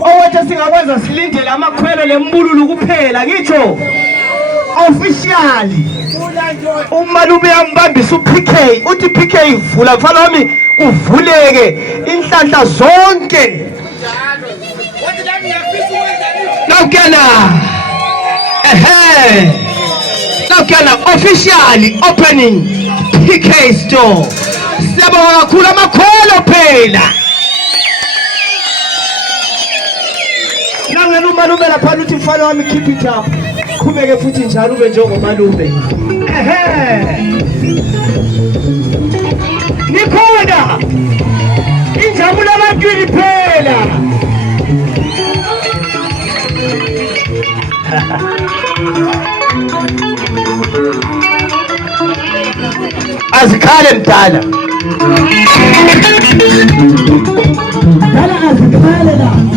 owathi singakwenza silindele amakhwelo lembululu kuphela ngitsho officially umalume yambambisa uPK uthi PK ivula mfana wami kuvuleke inhlanhla zonke nawukena nawukena officially opening PK store siyabonga kakhulu amakhwelo phela nangena umalume lapha uthi mfana wami keep it up qhubeke futhi njalo ube njengomalume nikhona injabulo abantwini phela azikhale mdala mdala azikhale la